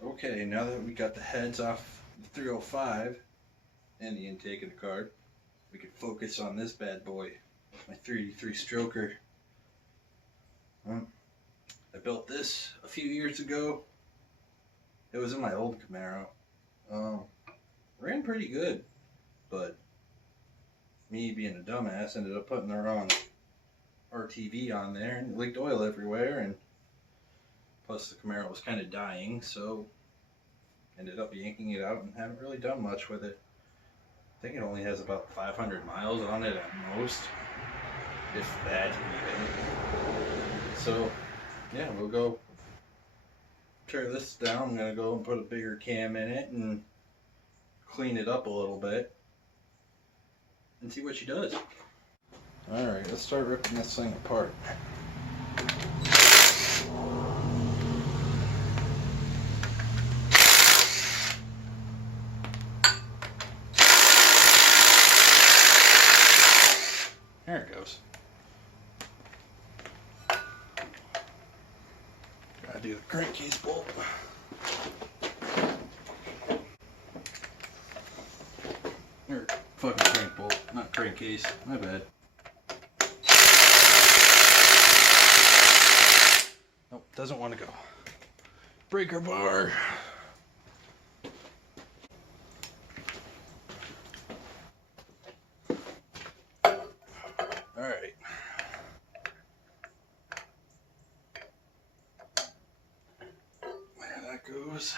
Okay, now that we got the heads off the 305 and the intake of the card, we can focus on this bad boy, my 383 stroker. I built this a few years ago. It was in my old Camaro. Ran pretty good, but me being a dumbass ended up putting the wrong RTV on there and leaked oil everywhere, and plus the Camaro was kind of dying, so ended up yanking it out and haven't really done much with it. I think it only has about 500 miles on it at most, if that even. So yeah, we'll go tear this down. I'm gonna go and put a bigger cam in it and clean it up a little bit and see what she does. Alright, let's start ripping this thing apart. There it goes. Gotta do the crankcase bolt. Or fucking crank bolt, not crankcase. My bad. Nope, doesn't want to go. Breaker bar. Alright. There that goes.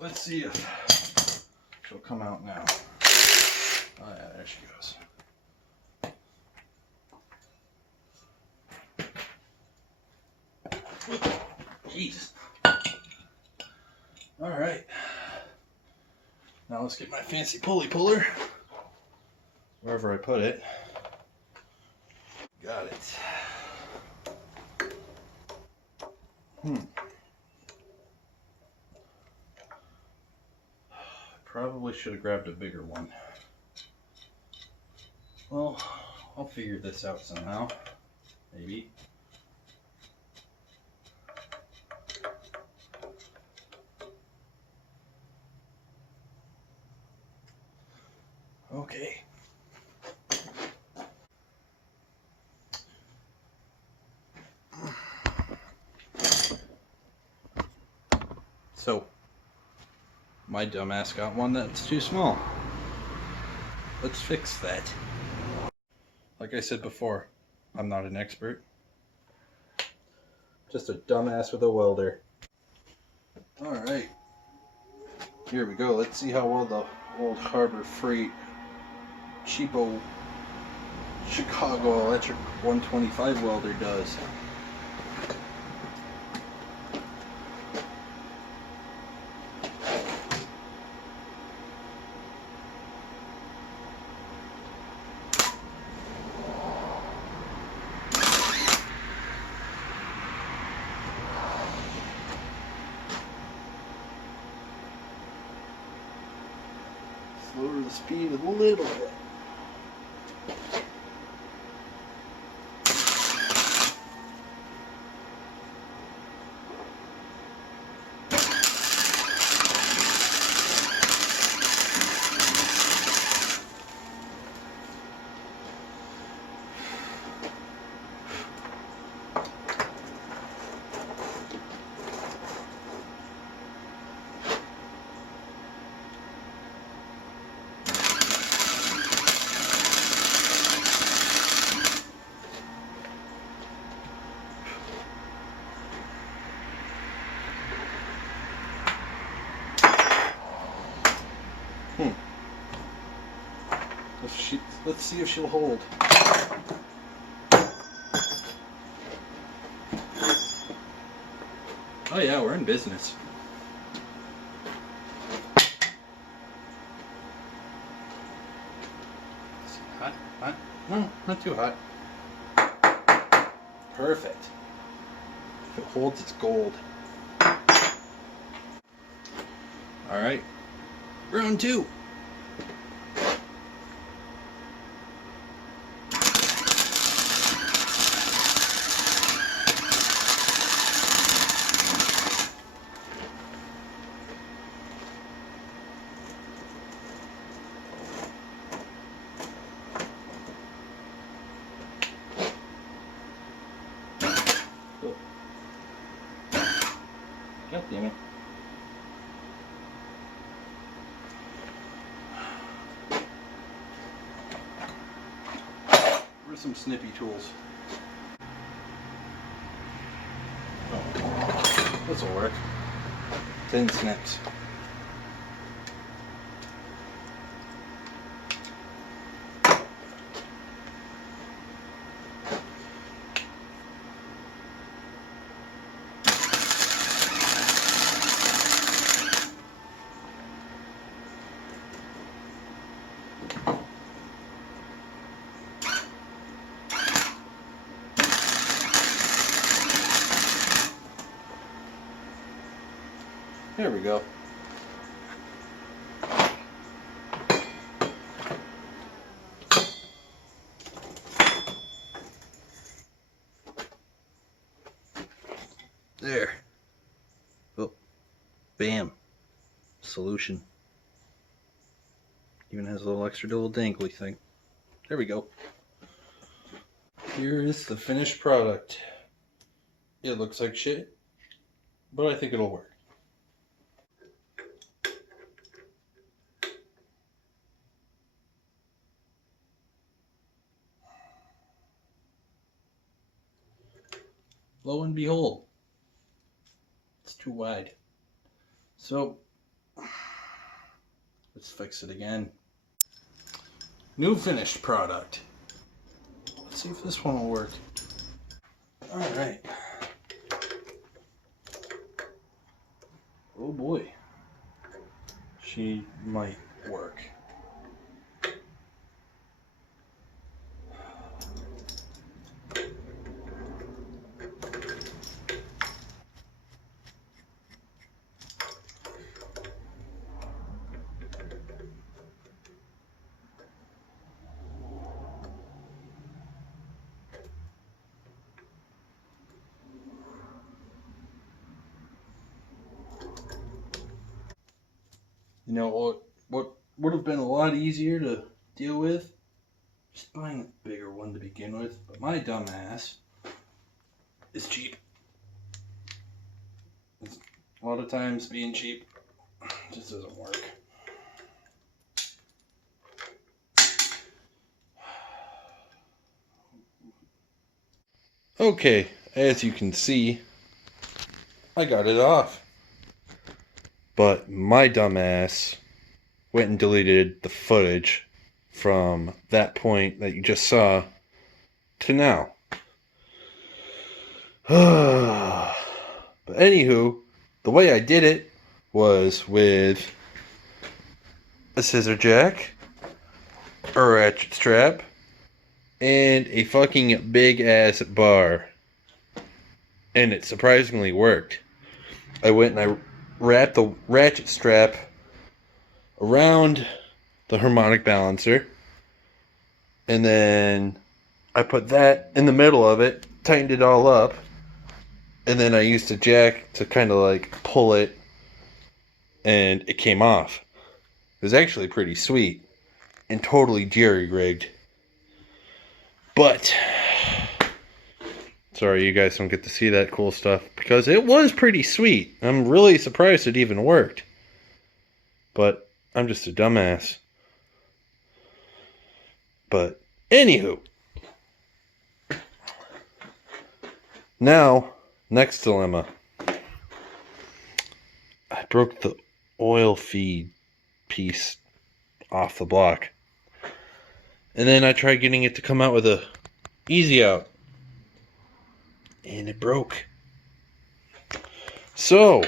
Let's see if she'll come out now. Oh yeah, there she goes. Jesus. Alright. Now let's get my fancy pulley puller. Wherever I put it. Got it. Probably should have grabbed a bigger one. Well, I'll figure this out somehow. Maybe. Okay. So, my dumbass got one that's too small. Let's fix that. Like I said before, I'm not an expert. Just a dumbass with a welder. Alright. Here we go. Let's see how well the old Harbor Freight cheapo Chicago electric 125 welder does. Lower the speed a little bit. Let's see if she'll hold. Oh yeah, we're in business. Hot? Hot? No, not too hot. Perfect. If it holds, it's gold. Alright, round 2. God damn it. Where's some snippy tools? Oh, this'll work. 10 snips. There we go. There. Oh, bam. Solution. Even has a little extra little dangly thing. There we go. Here is the finished product. It looks like shit, but I think it'll work. Lo and behold, it's too wide. So, let's fix it again. New finished product. Let's see if this one will work. Alright. Oh boy. She might work. You know what would have been a lot easier to deal with? Just buying a bigger one to begin with. But my dumb ass is cheap. A lot of times being cheap just doesn't work. Okay, as you can see, I got it off. But my dumbass went and deleted the footage from that point that you just saw to now. But anywho, the way I did it was with a scissor jack, a ratchet strap, and a fucking big ass bar. And it surprisingly worked. I went and I wrapped the ratchet strap around the harmonic balancer, and then I put that in the middle of it, tightened it all up, and then I used a jack to kind of like pull it, and it came off. It was actually pretty sweet and totally jerry-rigged. But sorry you guys don't get to see that cool stuff, because it was pretty sweet. I'm really surprised it even worked. But I'm just a dumbass. But anywho. Now, next dilemma. I broke the oil feed piece off the block. And then I tried getting it to come out with a easy out. And it broke. So,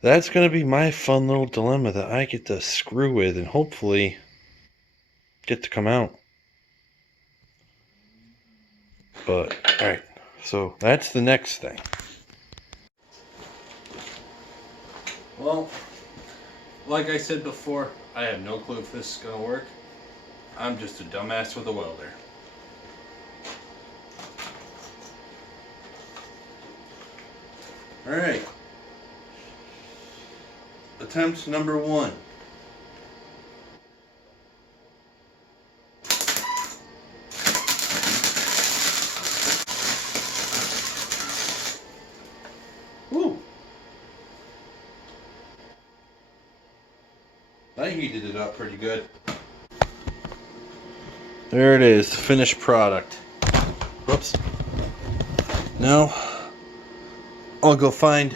that's going to be my fun little dilemma that I get to screw with and hopefully get to come out. But, alright. So, that's the next thing. Well, like I said before, I have no clue if this is going to work. I'm just a dumbass with a welder. Alright. Attempt number 1. Woo! I heated it up pretty good. There it is, finished product. Whoops. Now, I'll go find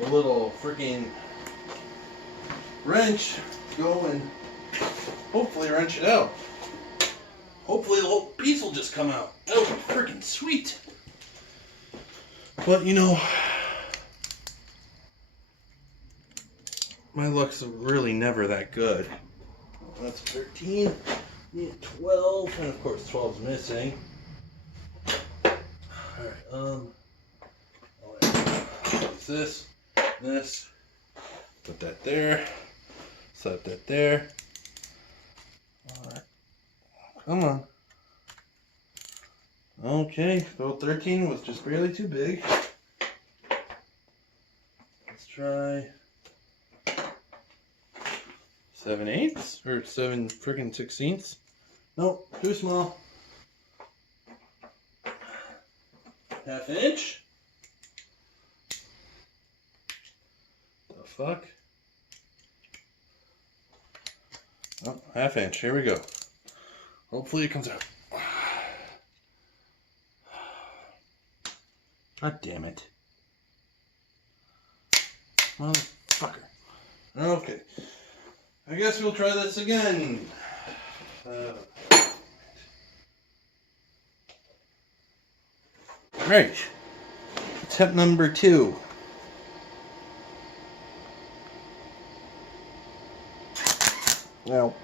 a little freaking wrench, go and hopefully wrench it out. Hopefully the whole piece will just come out. That would be freaking sweet. But you know, my luck's really never that good. That's 13, yeah, 12, and of course 12's missing. Alright, use this, put that there, set that there. Alright, come on. Okay, so 13 was just barely too big. Let's try 7/8 or 7 freaking 16ths. Nope, too small. 1/2 inch. The fuck? Oh, 1/2 inch. Here we go. Hopefully it comes out. God damn it. Motherfucker. Okay. I guess we'll try this again. Right. Attempt number 2. Well.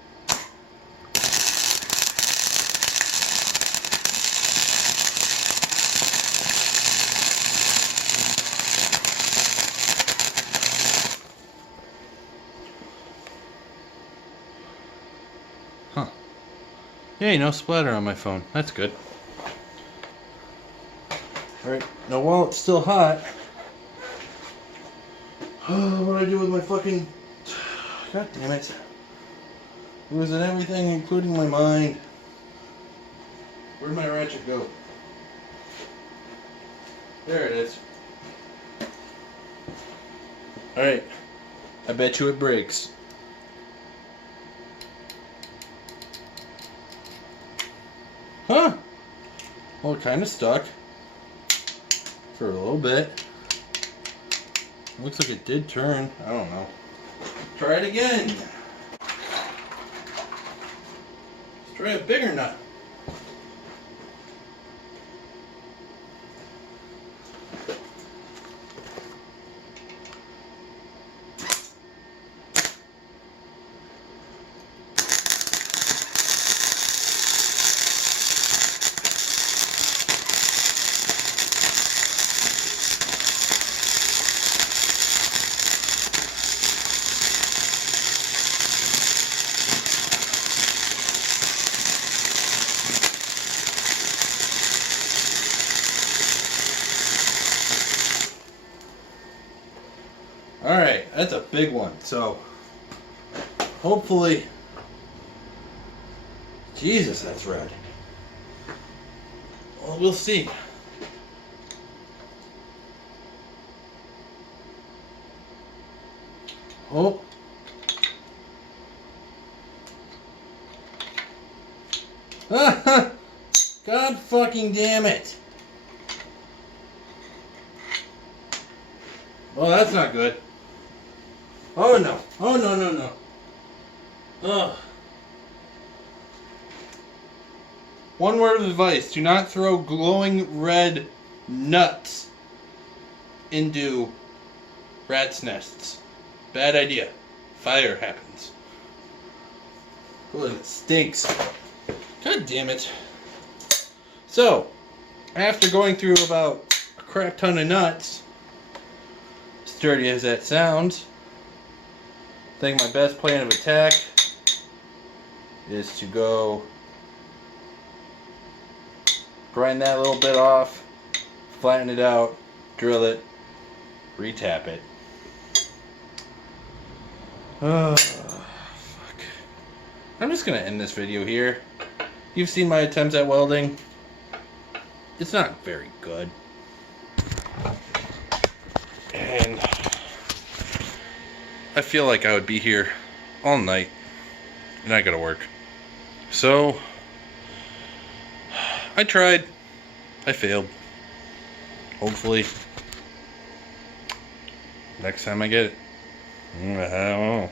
Huh. Hey, no splatter on my phone. That's good. Alright, now while it's still hot, what do I do with my fucking... God damn it. Losing everything, including my mind. Where'd my ratchet go? There it is. Alright, I bet you it breaks. Huh? Well, it kind of stuck. For a little bit. Looks like it did turn. I don't know. Try it again. Let's try a bigger nut. Alright, that's a big one. So, hopefully... Jesus, that's red. Well, we'll see. Oh. God fucking damn it. Well, that's not good. Oh no. Oh no, no, no. Ugh. One word of advice. Do not throw glowing red nuts into rats' nests. Bad idea. Fire happens. Oh, and it stinks. God damn it. So, after going through about a crap ton of nuts, sturdy as that sounds, I think my best plan of attack is to go grind that little bit off, flatten it out, drill it, retap it. Oh, fuck. I'm just gonna end this video here. You've seen my attempts at welding. It's not very good. And I feel like I would be here all night and I gotta work. So I tried. I failed. Hopefully next time I get it. I don't know.